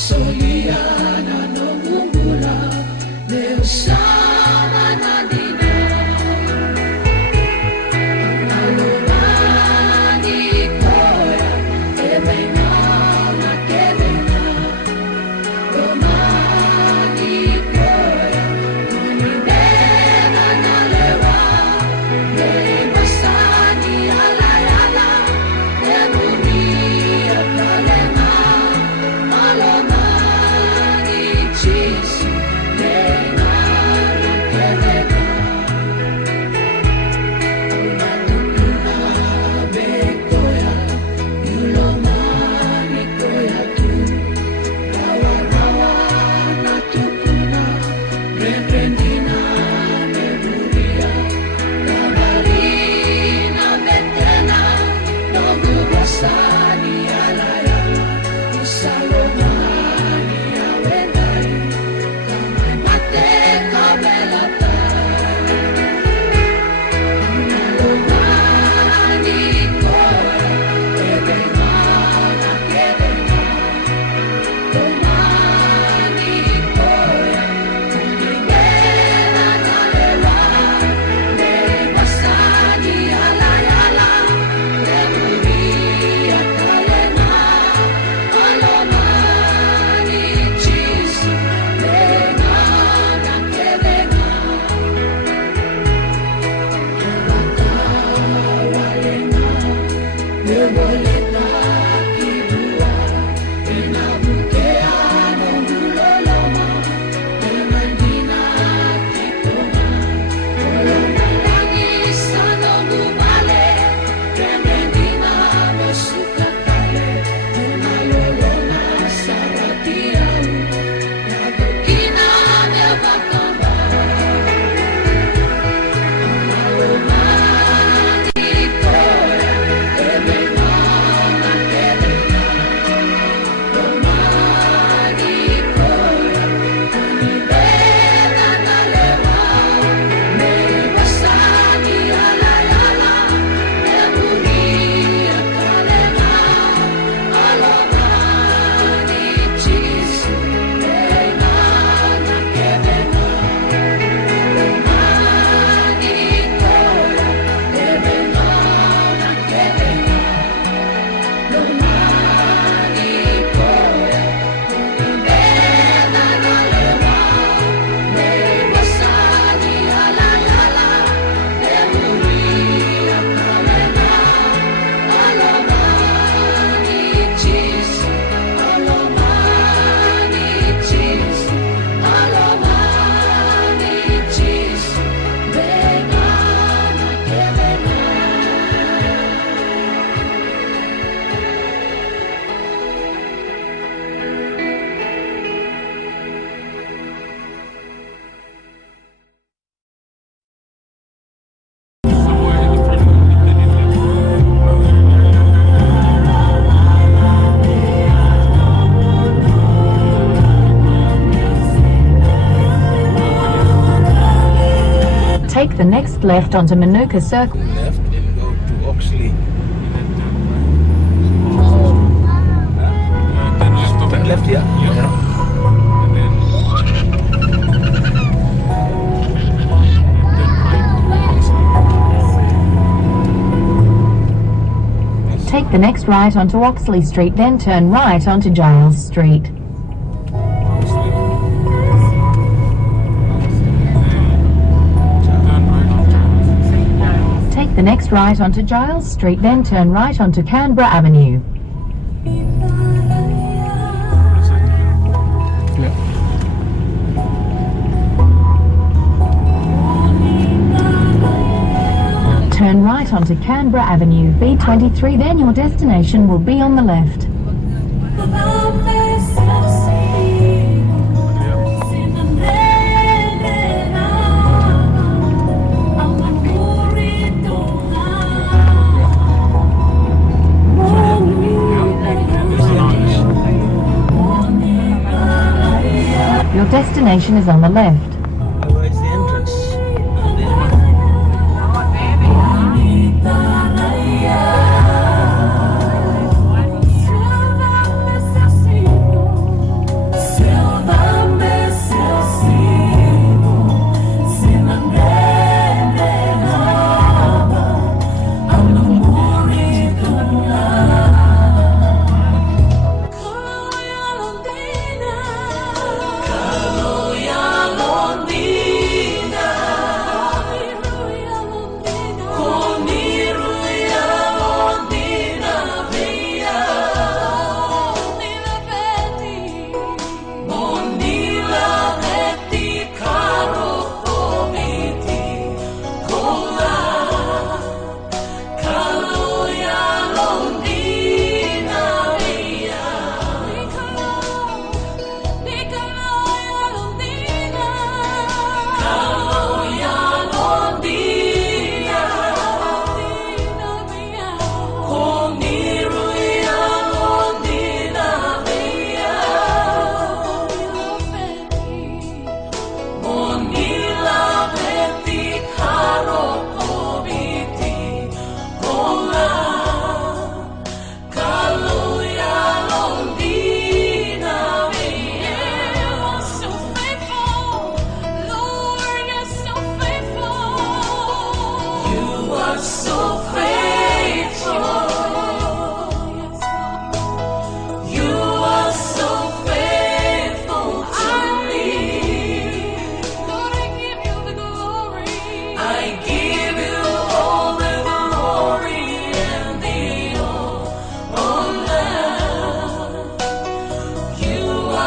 Soliana no gugula, Deo sama na dina. Alorani koya, ebena na kebena. Romani koya, munibena na lewa. Basani ala ala, demuni akalema. Alomani chisi, dena na kebena. Unatukuna bekoya, yulomani koya tu. Rawa rawa natukuna, reprendina meburia. Kabarina betena, nogu basani alaya. Isalomani awendai, kamay mate kabelata. Alomani koya, ebena na kebena. Romani koya, munibena na lewa. Basani alayala, demuri akalena. Alomani chisi, dena na kebena. Wakawalena, beboleta kibua. Enabukea nonguloloma, emandina kikoma. Oloma langisa nongumale, remendina mosukatale. Unalolona saratiau, nagokina memakamba. Alomani koya, ebena na kebena. Romani koya, munibena na lewa. Basani alayala, demuri akalena. Alomani chisi, dena na kebena. Romani koya, ebena na kebena. Romani koya, munibena na lewa. Basani alayala, demuri akalena. Alomani chisi, alomani chisi, alomani chisi, dena na kebena. Take the next left onto Manuka Circle. Left and go to Oxley. Turn left, yeah? Yeah. Take the next right onto Oxley Street, then turn right onto Giles Street. Take the next right onto Giles Street, then turn right onto Canberra Avenue. Turn right onto Canberra Avenue, B23, then your destination will be on the left. Your destination is on the left. Where's the entrance?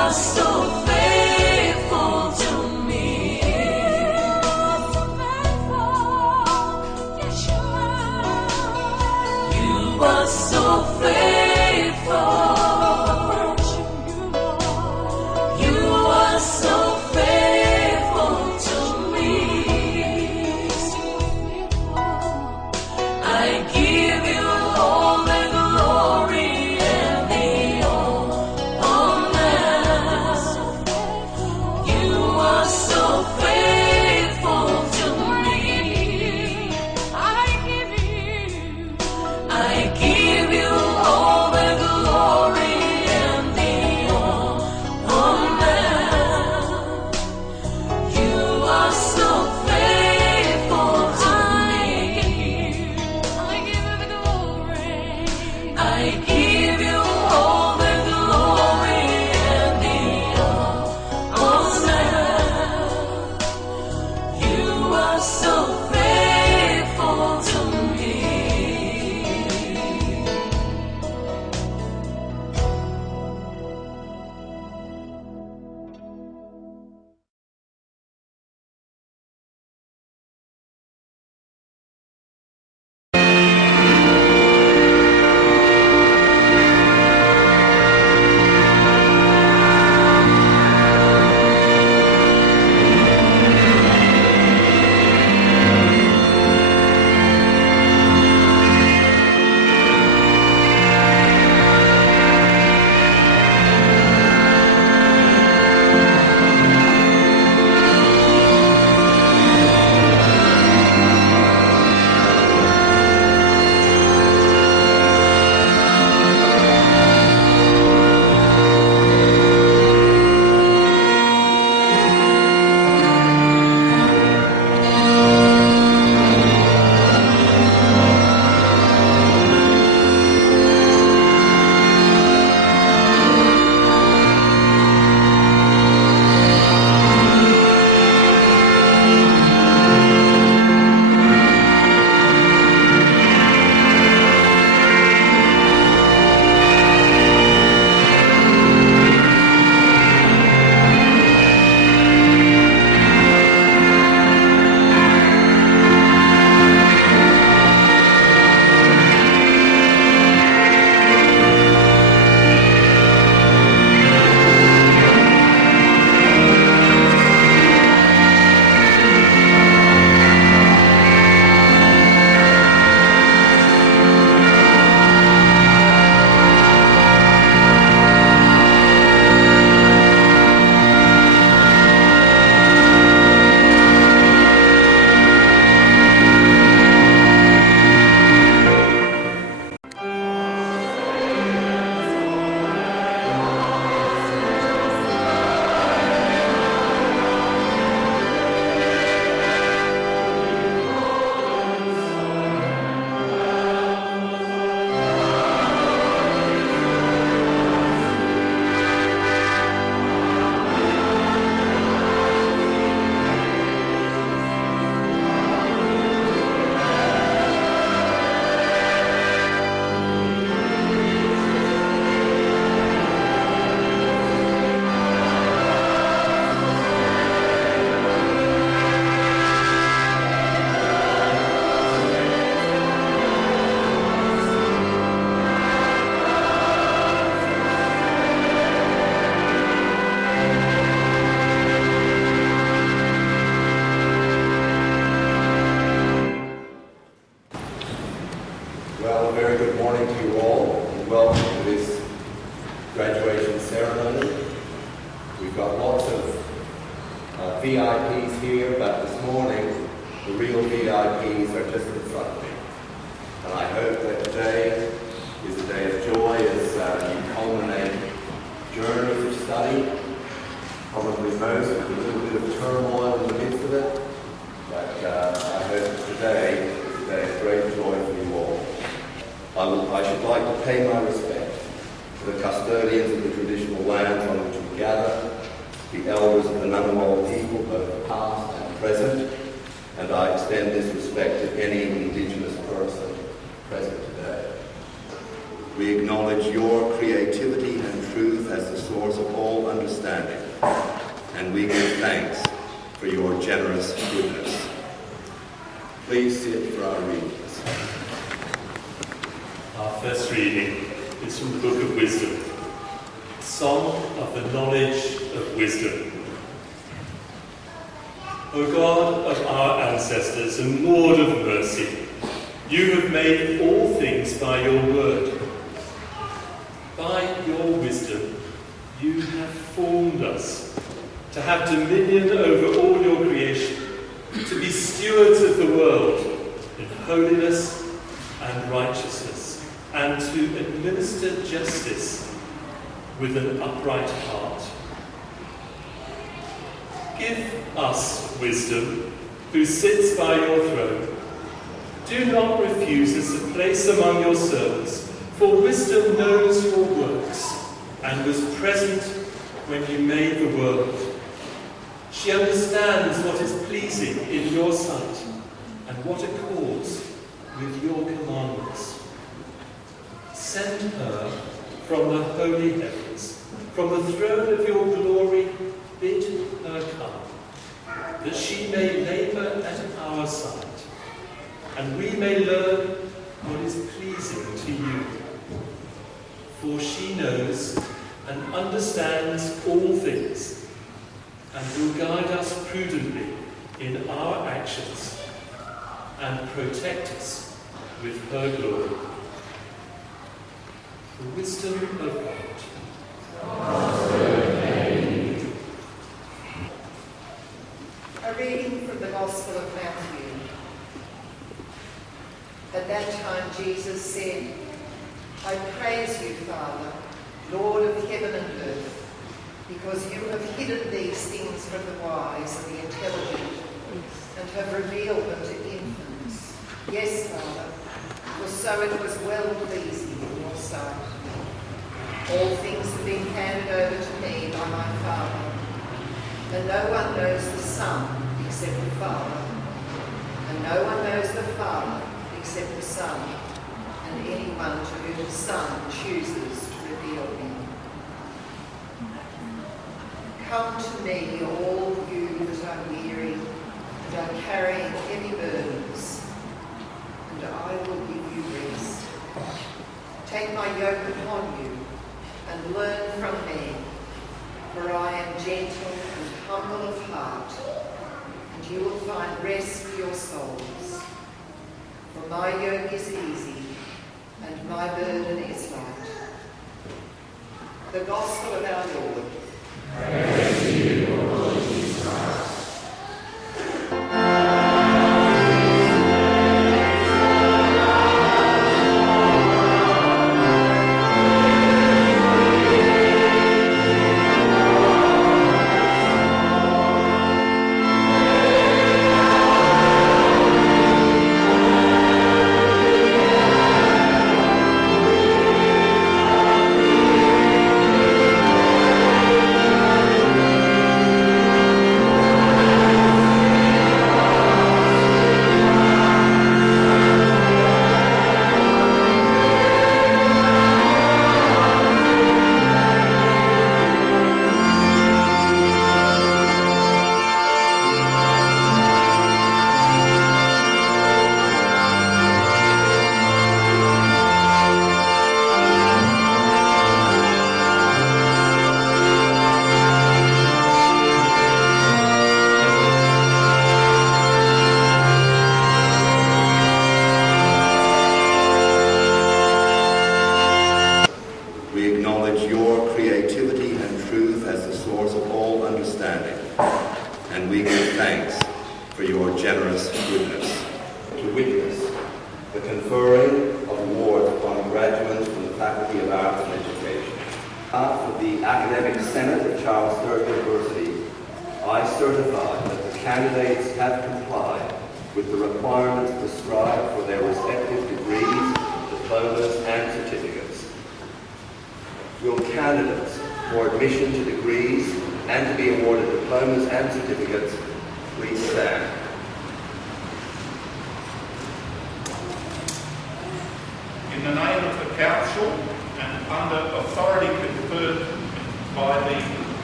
are so faithful to me. You are so faithful. You are so faithful to me. I give you all the glory and the honor. You are so faithful to me. I give you all the glory and the honor. You are so faithful to me. I give you all the glory and the honor. You are so faithful to me. Well, a very good morning to you all, and welcome to this graduation ceremony. We've got lots of VIPs here, but this morning, the real VIPs are just in front of me. And I hope that today is a day of joy as you culminate journeys of study, probably most with a little bit of turmoil in the midst of it. But I hope that today is a day of great joy for you all. I should like to pay my respect to the custodians of the traditional lands on which we gather, the elders of the Ngunnawal people, both past and present, and I extend this respect to any Indigenous person present today. We acknowledge your creativity and truth as the source of all understanding understanding, and we give thanks for your generous goodness. Please sit for our readings. Our first reading is from the Book of Wisdom, Song of the Knowledge of Wisdom. O God of our ancestors and Lord of mercy, you have made all things by your word. By your wisdom, you have formed us to have dominion over all your creation, to be stewards of the world in holiness and righteousness, and to administer justice with an upright heart. Give us wisdom, who sits by your throne. Do not refuse us a place among your servants, for wisdom knows your works and was present when you made the world. She understands what is pleasing in your sight and what accords with your commandments. Send her from the holy heavens, from the throne of your glory, bid her come, that she may labour at our side, and we may learn what is pleasing to you. For she knows and understands all things, and will guide us prudently in our actions, and protect us with her glory. The wisdom of God. A reading from the Gospel of Matthew. At that time Jesus said, I praise you, Father, Lord of heaven and earth, because you have hidden these things from the wise and the intelligent, and have revealed them to infants. Yes, Father, for so it was well pleasing in your sight. All things have been handed over to me by my Father, and no one knows the Son except the Father, and no one knows the Father except the Son, and anyone to whom the Son chooses to reveal him. Come to me, all you that are weary and are carrying heavy burdens, and I will give you rest. Take my yoke upon you and learn from me, for I am gentle and humble of heart, and you will find rest for your souls. For my yoke is easy and my burden is light. The Gospel of our Lord. Praise to you, Lord Jesus Christ.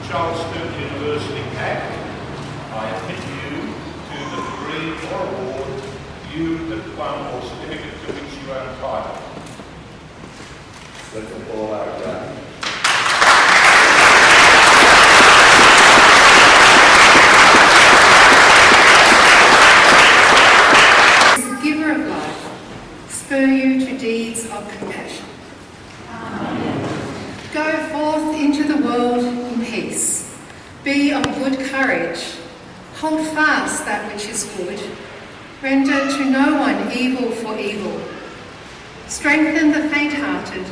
Charles Sturt University Act, I admit you to the degree or award, you, the diploma or certificate to which you are entitled. Let's applaud our grad. Giver of life, spur you to deeds of compassion. Go forth into the world in peace. Be of good courage. Hold fast that which is good. Render to no one evil for evil. Strengthen the faint-hearted.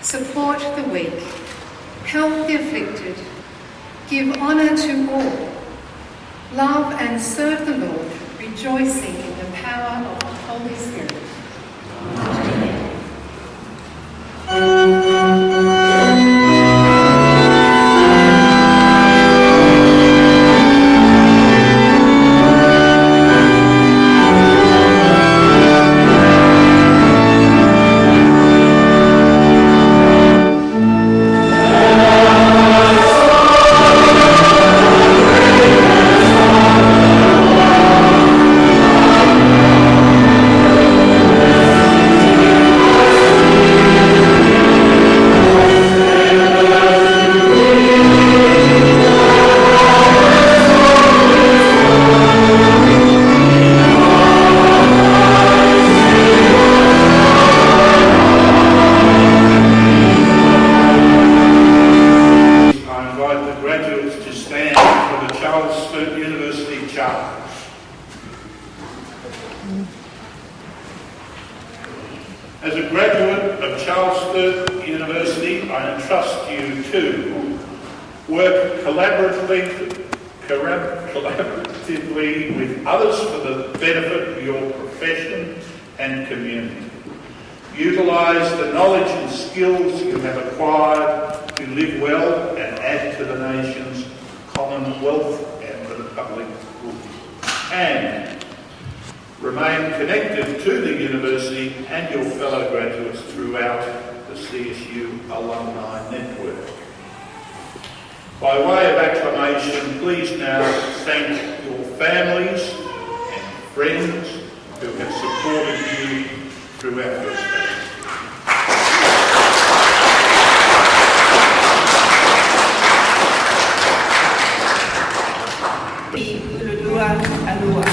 Support the weak. Help the afflicted. Give honour to all. Love and serve the Lord, rejoicing in the power of the Holy Spirit. As a graduate of Charles Sturt University, I entrust you to work collaboratively with others for the benefit of your profession and community. Utilise the knowledge and skills you have acquired to live well and add to the nation's commonwealth and the public good. And remain connected to the university and your fellow graduates throughout the CSU alumni network. By way of acclamation, please now thank your families and friends who have supported you throughout your studies. Ululua Alua.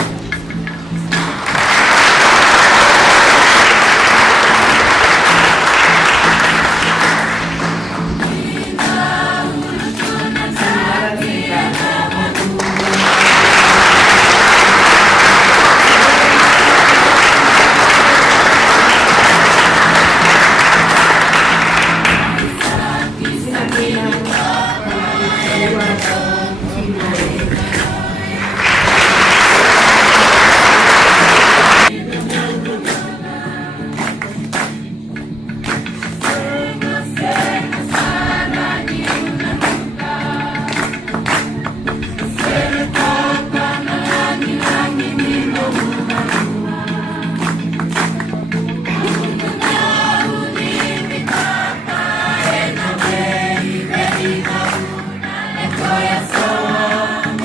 Corazón,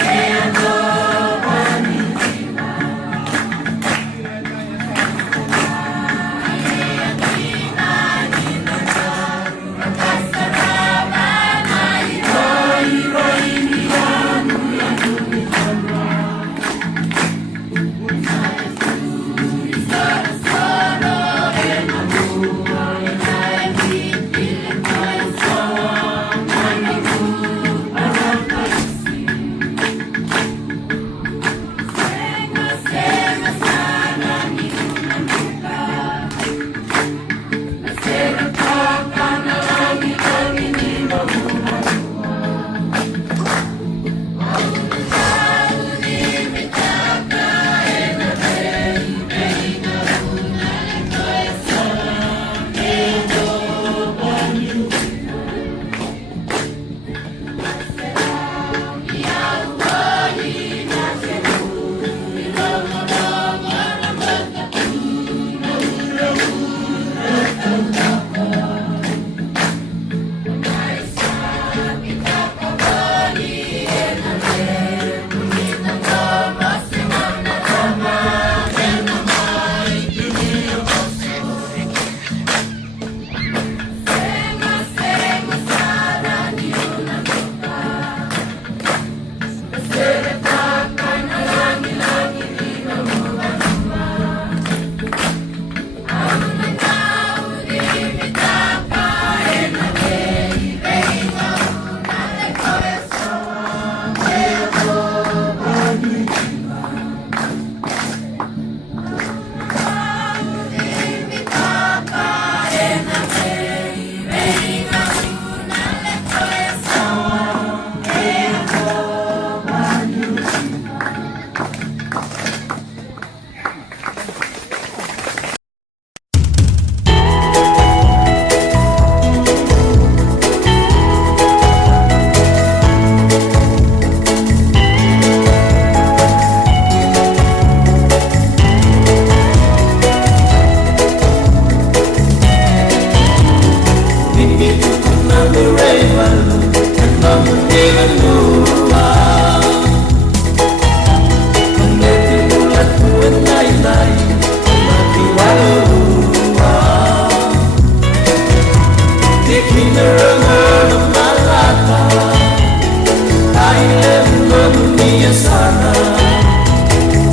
ya sana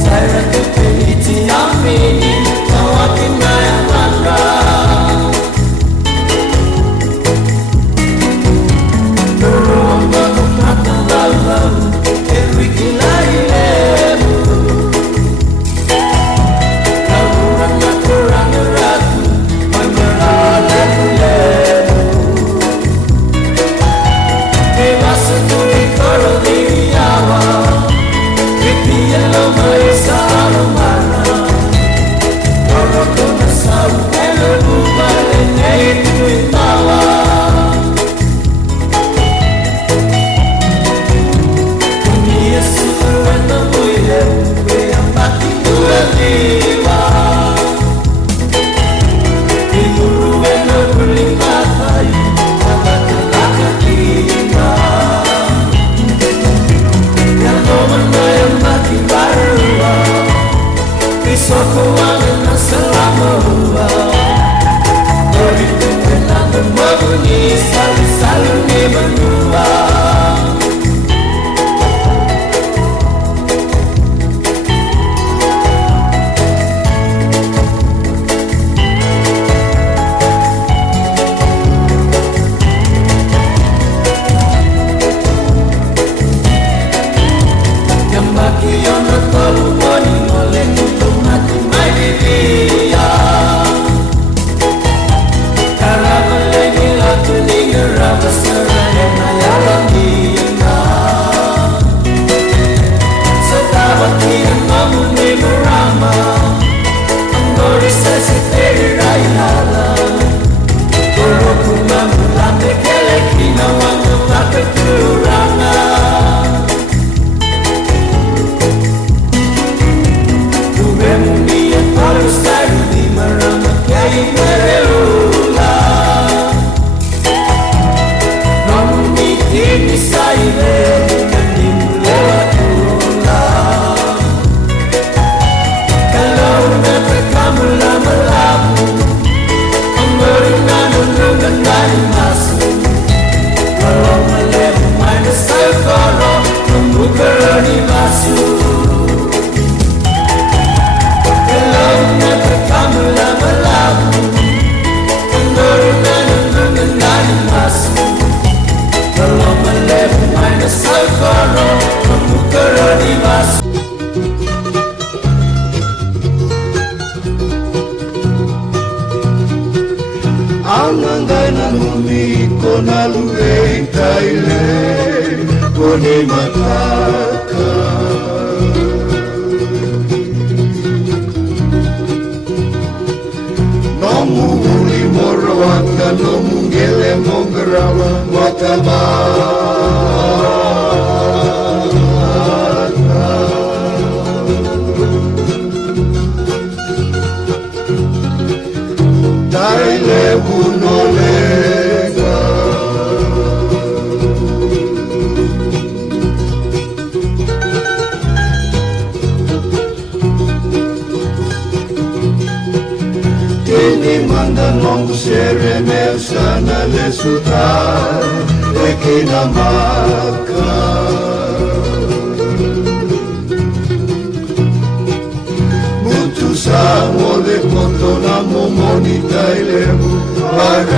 Zaira kepeliti amini Tawakin na ya manga Nuru amba kumata lalam Ewi kilailemu Kauran na kurang ragu Mangeralemu Bebas tuli karo diriawa Kepia lama isa alumana Koro kona sau Elo bubale Neitu itawa Kunia suru ena muile Yang bati dua liwa Imuru ena berlimpatai Kata-kata kita Yang nomornya yang bati barua Pisau keuangan selama hua Begitu enak berbunyi Saling-saling di berdua Yang baki yang bertolu Boni ngoleng untuk mati Mai bibia Kara melegi laku Ningera berserai Nayalang hina Setabat yang memuni berama Anggori sesiteri raihara Koro kuma mulame kelek Hina wangu tak kekurangan Dunia harus selalu di meramat kiai merela Namun ini saya dengan dimulai pulang Kalau nanti kamu lama-lama Memberikan undangan dari masuk Kalau melebu main sekoro Membuka di masuk kamu lama-lama Memberikan undangan dari masuk Kalau melebu main sekoro Membuka di masuk Angangai na mumi ko na luweng kaile ko ni mataka Nomu uli morowaka nomu ngele mongerawa Taile unolega Tini manda nongu serene sana le sutar Ekina maka Mutu sa mole koto na momoni tailemu Para